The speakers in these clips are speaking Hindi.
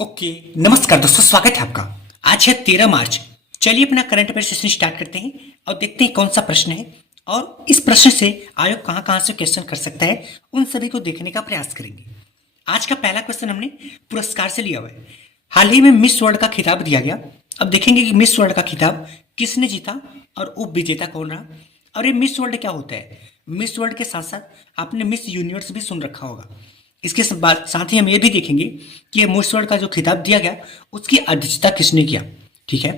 ओके। नमस्कार दोस्तों, स्वागत है आपका। आज है 13 मार्च। चलिए अपना करंट अफेयर सेशन स्टार्ट करते हैं और देखते हैं कौन सा प्रश्न है और इस प्रश्न से आयोग कहाँ कहाँ से क्वेश्चन कर सकता है, उन सभी को देखने का प्रयास करेंगे। आज का पहला क्वेश्चन हमने पुरस्कार से लिया हुआ है। हाल ही में मिस वर्ल्ड का खिताब दिया गया। अब देखेंगे कि मिस वर्ल्ड का खिताब किसने जीता और उप विजेता कौन रहा। और ये मिस वर्ल्ड क्या होता है? मिस वर्ल्ड के साथ साथ आपने मिस यूनिवर्स भी सुन रखा होगा। इसके साथ ही हम ये भी देखेंगे कि ये मिस वर्ल्ड का जो खिताब दिया गया उसकी अध्यक्षता किसने किया। ठीक है,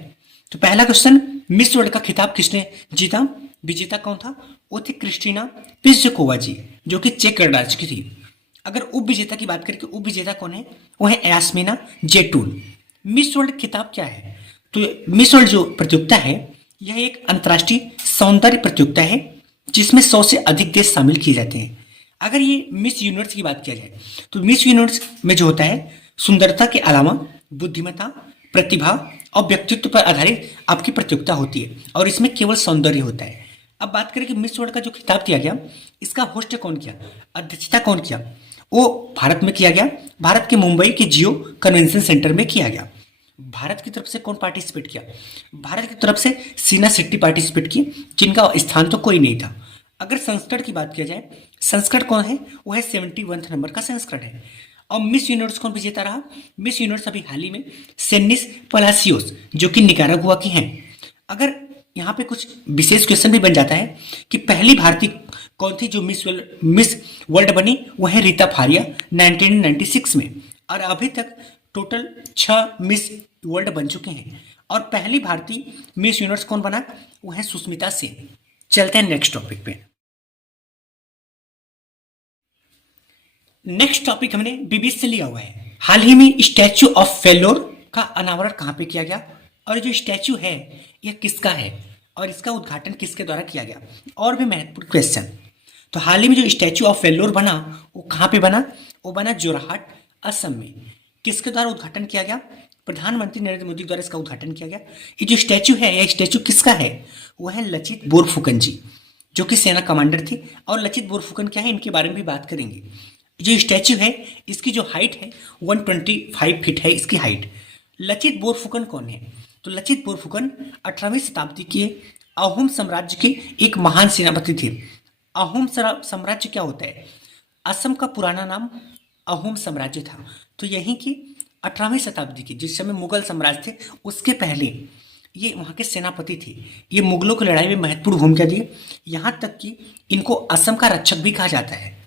तो पहला क्वेश्चन, मिस वर्ल्ड का खिताब किसने जीता? विजेता कौन था? वो थी क्रिस्टीना पिज़्ज़कोवा जी, जो कि चेक गणराज्य की थी। अगर उप विजेता की बात करें कि उप विजेता कौन है, वो है यास्मीना जेटून। मिस वर्ल्ड खिताब क्या है? तो मिस वर्ल्ड जो प्रतियोगिता है यह एक अंतर्राष्ट्रीय सौंदर्य प्रतियोगिता है जिसमें 100 से अधिक देश शामिल किए जाते हैं। अगर ये मिस यूनिवर्स की बात किया जाए तो मिस यूनिवर्स में जो होता है, सुंदरता के अलावा बुद्धिमत्ता, प्रतिभा और व्यक्तित्व पर आधारित आपकी प्रतियोगिता होती है और इसमें केवल सौंदर्य होता है। अब बात करें कि मिस वर्ल्ड का जो खिताब दिया गया, इसका होस्ट कौन किया, अध्यक्षता कौन किया? वो भारत में किया गया। भारत के मुंबई के जियो कन्वेंशन सेंटर में किया गया। भारत की तरफ से कौन पार्टिसिपेट किया? भारत की तरफ से सीना शेट्टी पार्टिसिपेट की, जिनका स्थान तो कोई नहीं था। अगर संस्करण की बात किया जाए, संस्करण कौन है? वो है 71 नंबर का संस्करण है। और मिस यूनिवर्स कौन विजेता रहा? मिस यूनिवर्स अभी हाल ही में सेनिस पलासियोस, जो कि निकारागुआ की हैं। अगर यहाँ पे कुछ विशेष क्वेश्चन भी बन जाता है कि पहली भारतीय कौन थी जो मिस वर्ल्ड बनी, वो है रीता फारिया 1996 में। और अभी तक टोटल 6 मिस वर्ल्ड बन चुके हैं। और पहली भारतीय मिस यूनिवर्स कौन बना? वो है सुष्मिता सेन। चलते हैं नेक्स्ट टॉपिक पे। नेक्स्ट टॉपिक हमने बीबीसी से लिया हुआ है। हाल ही में स्टैचू ऑफ फेलोर का अनावरण कहाँ पे किया गया और जो स्टैचू है यह किसका है और इसका उद्घाटन किसके द्वारा किया गया? और भी महत्वपूर्ण क्वेश्चन। तो हाल ही में जो स्टैचू ऑफ फेलोर बना वो कहाँ पे बना? वो बना जोरहाट, असम में। किसके द्वारा उद्घाटन किया गया? प्रधानमंत्री नरेंद्र मोदी द्वारा इसका उद्घाटन किया गया। ये जो स्टैचू है, यह स्टैचू किसका है? वो है लचित बोरफुकन जी, जो कि सेना कमांडर थे। और लचित बोरफुकन क्या है, इनके बारे में भी बात करेंगे। जो स्टैचू है इसकी जो हाइट है 125 फीट है इसकी हाइट। लचित बोरफुकन कौन है? तो लचित बोरफुकन 18वीं शताब्दी के अहोम साम्राज्य के एक महान सेनापति थे। अहोम साम्राज्य क्या होता है? असम का पुराना नाम अहोम साम्राज्य था। तो यहीं की 18वीं शताब्दी की, जिस समय मुगल साम्राज्य थे उसके पहले ये वहाँ के सेनापति थे। ये मुगलों की लड़ाई में महत्वपूर्ण भूमिका दी। यहाँ तक कि इनको असम का रक्षक भी कहा जाता है।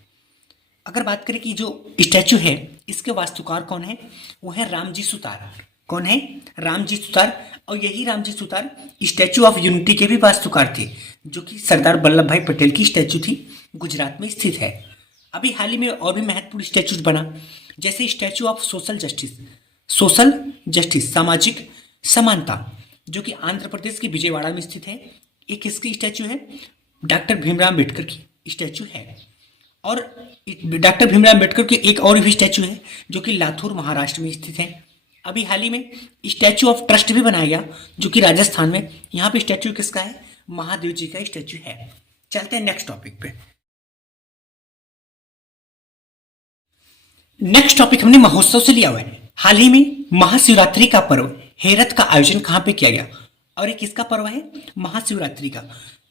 अगर बात करें कि जो स्टैचू है इसके वास्तुकार कौन है, वो है रामजी सुतार। कौन है? रामजी सुतार। और यही Ramji Sutar statue of unity के भी वास्तुकार थे, जो कि सरदार वल्लभ भाई पटेल की स्टैचू थी, गुजरात में स्थित है। अभी हाल ही में और भी महत्वपूर्ण स्टैचूज बना, जैसे स्टैचू ऑफ सोशल जस्टिस सामाजिक समानता, जो कि आंध्र प्रदेश के विजयवाड़ा में स्थित है। एक किसकी स्टैचू है? डॉक्टर भीमराव अम्बेडकर की स्टैचू है। और डॉक्टर भीमराव अम्बेडकर की एक और भी स्टैचू है जो कि लातूर महाराष्ट्र में स्थित है। अभी हाल ही में स्टैचू ऑफ ट्रस्ट भी बनाया गया, जो कि राजस्थान में। यहाँ पे स्टैचू किसका है? महादेव जी का स्टैचू है। चलते हैं नेक्स्ट टॉपिक पे। नेक्स्ट टॉपिक हमने महोत्सव से लिया हुआ है। हाल ही में महाशिवरात्रि का पर्व हेरत का आयोजन कहाँ पे किया गया? और ये किसका पर्व है? महाशिवरात्रि का।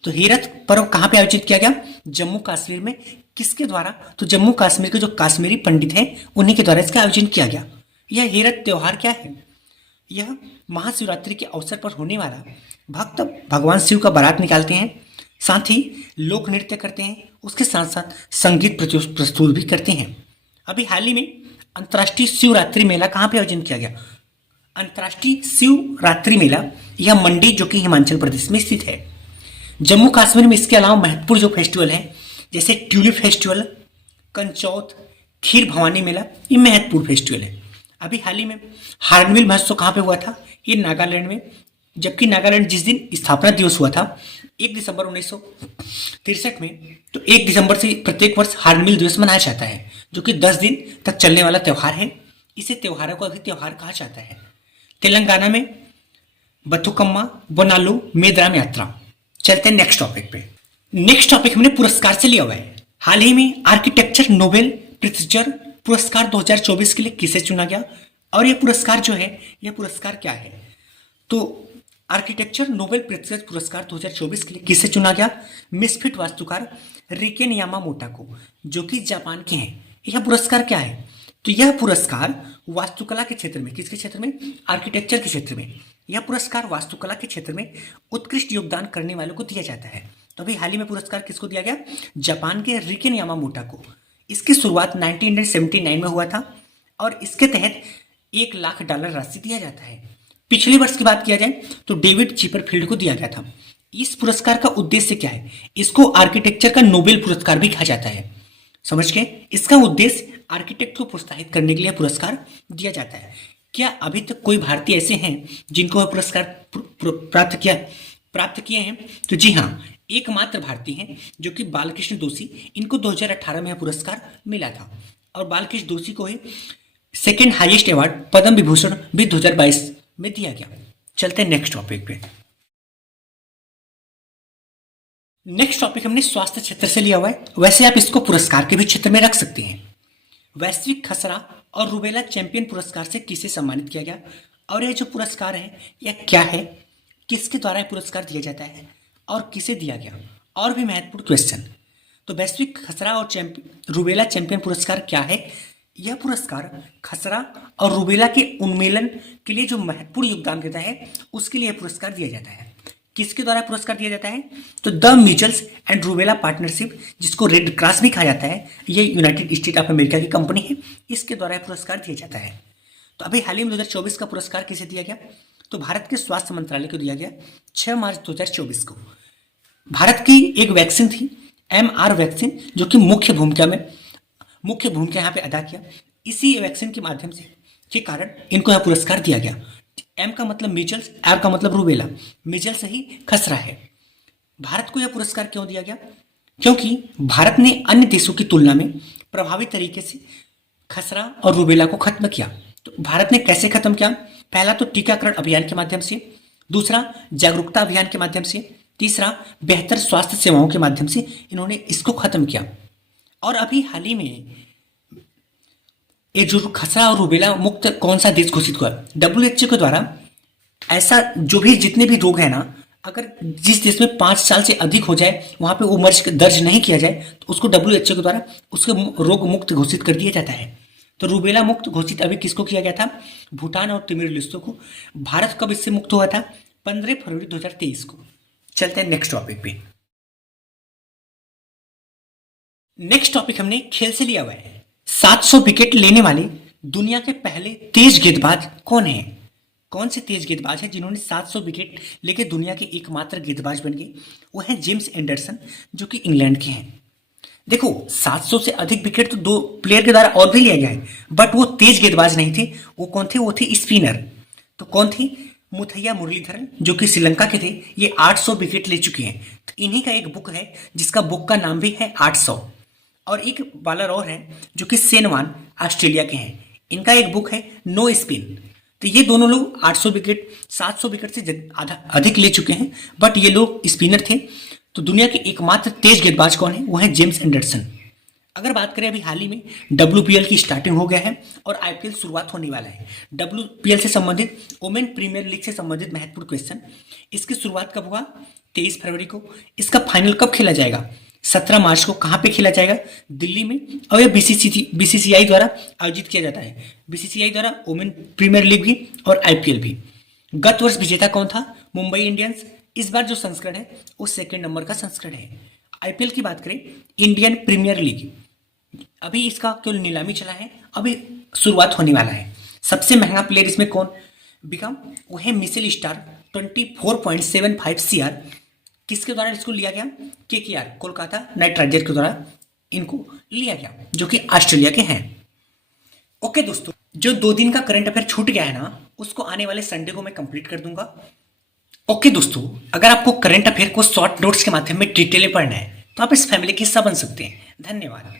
तो हेरत पर्व कहाँ पे आयोजित किया गया? जम्मू कश्मीर में। किसके द्वारा? तो जम्मू कश्मीर के जो कश्मीरी पंडित हैं उन्हीं के द्वारा इसका आयोजन किया गया। यह हेरत त्योहार क्या है? यह महाशिवरात्रि के अवसर पर होने वाला भक्त भगवान शिव का बारात निकालते हैं, साथ ही लोक नृत्य करते हैं, उसके साथ साथ संगीत प्रस्तुत भी करते हैं। अभी हाल ही में अंतर्राष्ट्रीय शिवरात्रि मेला कहाँ पे आयोजन किया गया? अंतर्राष्ट्रीय शिवरात्रि मेला यह मंडी, जो कि हिमाचल प्रदेश में स्थित है। जम्मू कश्मीर में इसके अलावा महत्वपूर्ण जो फेस्टिवल है, जैसे ट्यूलिप फेस्टिवल, कंचौथ, खीर भवानी मेला, ये महत्वपूर्ण फेस्टिवल है। अभी हाल ही में हार्नबिल महोत्सव कहाँ पे हुआ था? ये नागालैंड में। जबकि नागालैंड जिस दिन स्थापना दिवस हुआ था 1 दिसंबर 1963 में, तो 1 दिसंबर से प्रत्येक वर्ष हार्नबिल दिवस मनाया जाता है, जो कि 10 दिन तक चलने वाला त्यौहार है। इसे त्योहारों का भी त्यौहार कहा जाता है। तेलंगाना में बथुकम्मा बोनालू मेदाम यात्रा। चलते हैं नेक्स्ट टॉपिक पे। नेक्स्ट टॉपिक हमने पुरस्कार से लिया हुआ है। हाल ही में आर्किटेक्चर नोबेल प्रित्जर पुरस्कार 2024 के लिए किसे चुना गया और यह पुरस्कार जो है, यह पुरस्कार क्या है? तो आर्किटेक्चर नोबेल प्रेस्टिज पुरस्कार 2024 के लिए किसे चुना गया? मिसफिट वास्तुकार रिकेन यामामोटा को, जो कि जापान के हैं। यह पुरस्कार क्या है? तो यह पुरस्कार वास्तुकला के क्षेत्र में, किसके क्षेत्र में? आर्किटेक्चर के क्षेत्र में। यह पुरस्कार वास्तुकला के क्षेत्र में उत्कृष्ट योगदान करने वालों को दिया जाता है। तो अभी हाल ही में पुरस्कार किसको दिया गया? जापान के रिकेन यामामोटा को। इसकी शुरुआत 1979 में हुआ था और इसके तहत $1,00,000 राशि दिया जाता है। पिछले वर्ष की बात किया जाए तो डेविड चिपरफील्ड को दिया गया था। इस पुरस्कार का उद्देश्य क्या है? इसको आर्किटेक्चर का नोबेल पुरस्कार भी कहा जाता है। समझ गए? इसका उद्देश्य आर्किटेक्ट को प्रोत्साहित करने के लिए पुरस्कार दिया जाता है। क्या अभी तक कोई भारतीय ऐसे हैं जिनको वह पुरस्कार प्राप्त किए हैं? तो जी हाँ, एकमात्र भारतीय हैं जो कि बालकृष्ण दोषी। इनको 2018 में यह पुरस्कार मिला था और बालकृष्ण दोषी को ही second highest award Padma Vibhushan भी 2022 में दिया गया। चलते हैं नेक्स्ट टॉपिक पे। नेक्स्ट टॉपिक हमने स्वास्थ्य क्षेत्र से लिया हुआ है, वैसे आप इसको पुरस्कार के भी क्षेत्र में रख सकते हैं। वैश्विक खसरा और रूबेला चैंपियन पुरस्कार से किसे सम्मानित किया गया? और यह जो पुरस्कार है यह क्या है, किसके द्वारा यह पुरस्कार दिया जाता है और किसे दिया गया? और भी महत्वपूर्ण क्वेश्चन। तो वैश्विक खसरा और रूबेला चैंपियन पुरस्कार क्या है? यह पुरस्कार खसरा और रूबेला के उन्मूलन के लिए जो महत्वपूर्ण योगदान देता है उसके लिए यह पुरस्कार दिया जाता है। किसके द्वारा पुरस्कार दिया जाता है? तो the measles and rubella partnership, जिसको रेड क्रॉस भी कहा जाता है, ये यूनाइटेड स्टेट ऑफ अमेरिका की कंपनी है, इसके द्वारा पुरस्कार दिया जाता है। तो अभी हाल ही में 2024 का पुरस्कार किसे दिया गया? तो भारत के स्वास्थ्य मंत्रालय को दिया गया 6 मार्च 2024 को। भारत की एक वैक्सीन थी MR वैक्सीन, जो कि मुख्य भूमिका यहाँ पे अदा किया। इसी वैक्सीन के माध्यम से के कारण इनको यह पुरस्कार दिया गया। M का मतलब मीजल्स, R का मतलब रूबेला, मीजल्स ही खसरा है। भारत को यह पुरस्कार क्यों दिया गया? क्योंकि भारत ने अन्य देशों की तुलना में प्रभावी तरीके से खसरा और रूबेला को खत्म किया। तो भारत ने कैसे खत्म किया? पहला तो टीकाकरण अभियान के माध्यम से, दूसरा जागरूकता अभियान के माध्यम से, तीसरा बेहतर स्वास्थ्य सेवाओं के माध्यम से इन्होंने इसको खत्म किया। और अभी हाल ही में ये जो खसरा और रूबेला मुक्त कौन सा देश घोषित हुआ? WHO के द्वारा। ऐसा जो भी जितने भी रोग है ना, अगर जिस देश में 5 साल से अधिक हो जाए वहां पे वो मर्ज दर्ज नहीं किया जाए तो उसको WHO के द्वारा उसके रोग मुक्त घोषित कर दिया जाता है। तो रूबेला मुक्त घोषित अभी किसको किया गया था? भूटान और तिमोर लेस्टे को। भारत कब इससे मुक्त हुआ था? 15 फरवरी 2023 को। चलते हैं नेक्स्ट टॉपिक पे। नेक्स्ट टॉपिक हमने खेल से लिया हुआ है। 700 विकेट लेने वाले दुनिया के पहले तेज गेंदबाज कौन है? कौन से तेज गेंदबाज है जिन्होंने 700 विकेट लेके दुनिया के एकमात्र गेंदबाज बन गए? वो है जेम्स एंडरसन, जो कि इंग्लैंड के हैं। देखो, 700 से अधिक विकेट तो 2 प्लेयर के द्वारा और भी लिया गया है, बट वो तेज गेंदबाज नहीं थे। वो कौन थे? वो थे स्पिनर। तो कौन थे? मुथैया मुरलीधरन, जो कि श्रीलंका के थे। ये 800 विकेट ले चुके हैं। तो इन्हीं का एक बुक है जिसका बुक का नाम भी है 800। और एक बॉलर और है जो कि शेन वॉर्न, ऑस्ट्रेलिया के हैं। इनका एक बुक है नो स्पिन। तो ये दोनों लोग 800 विकेट 700 विकेट से अधिक ले चुके हैं, बट ये लोग स्पिनर थे। तो दुनिया के एकमात्र तेज गेंदबाज कौन है? वो है जेम्स एंडरसन। अगर बात करें, अभी हाल ही में WPL की स्टार्टिंग हो गया है और IPL शुरुआत होने वाला है। WPL से संबंधित, वुमेन प्रीमियर लीग से संबंधित महत्वपूर्ण क्वेश्चन। इसकी शुरुआत कब हुआ? 23 फरवरी को। इसका फाइनल कब खेला जाएगा? 17 मार्च को। कहाँ पे खेला जाएगा? दिल्ली में। और यह BCCI द्वारा आयोजित किया जाता है। BCCI द्वारा वुमेन प्रीमियर लीग भी और IPL भी। गत वर्ष विजेता कौन था? मुंबई इंडियंस। इस बार जो संस्करण है वो 2nd नंबर का संस्करण है। IPL की बात करें, इंडियन प्रीमियर लीग, अभी इसका केवल नीलामी चला है, अभी शुरुआत होने वाला है। सबसे महंगा प्लेयर इसमें कौन बिका? वो है मिचेल स्टार्क, 24.75 CR। किसके द्वारा इसको लिया गया? KKR, कोलकाता नाइट राइडर्स के द्वारा इनको लिया गया, जो कि ऑस्ट्रेलिया के हैं। ओके दोस्तों, जो 2 दिन का करंट अफेयर छूट गया है ना, उसको आने वाले संडे को मैं कंप्लीट कर दूंगा। ओके दोस्तों, अगर आपको करंट अफेयर को शॉर्ट नोट्स के माध्यम में डिटेल में पढ़ना है तो आप इस फैमिली के हिस्सा बन सकते हैं। धन्यवाद।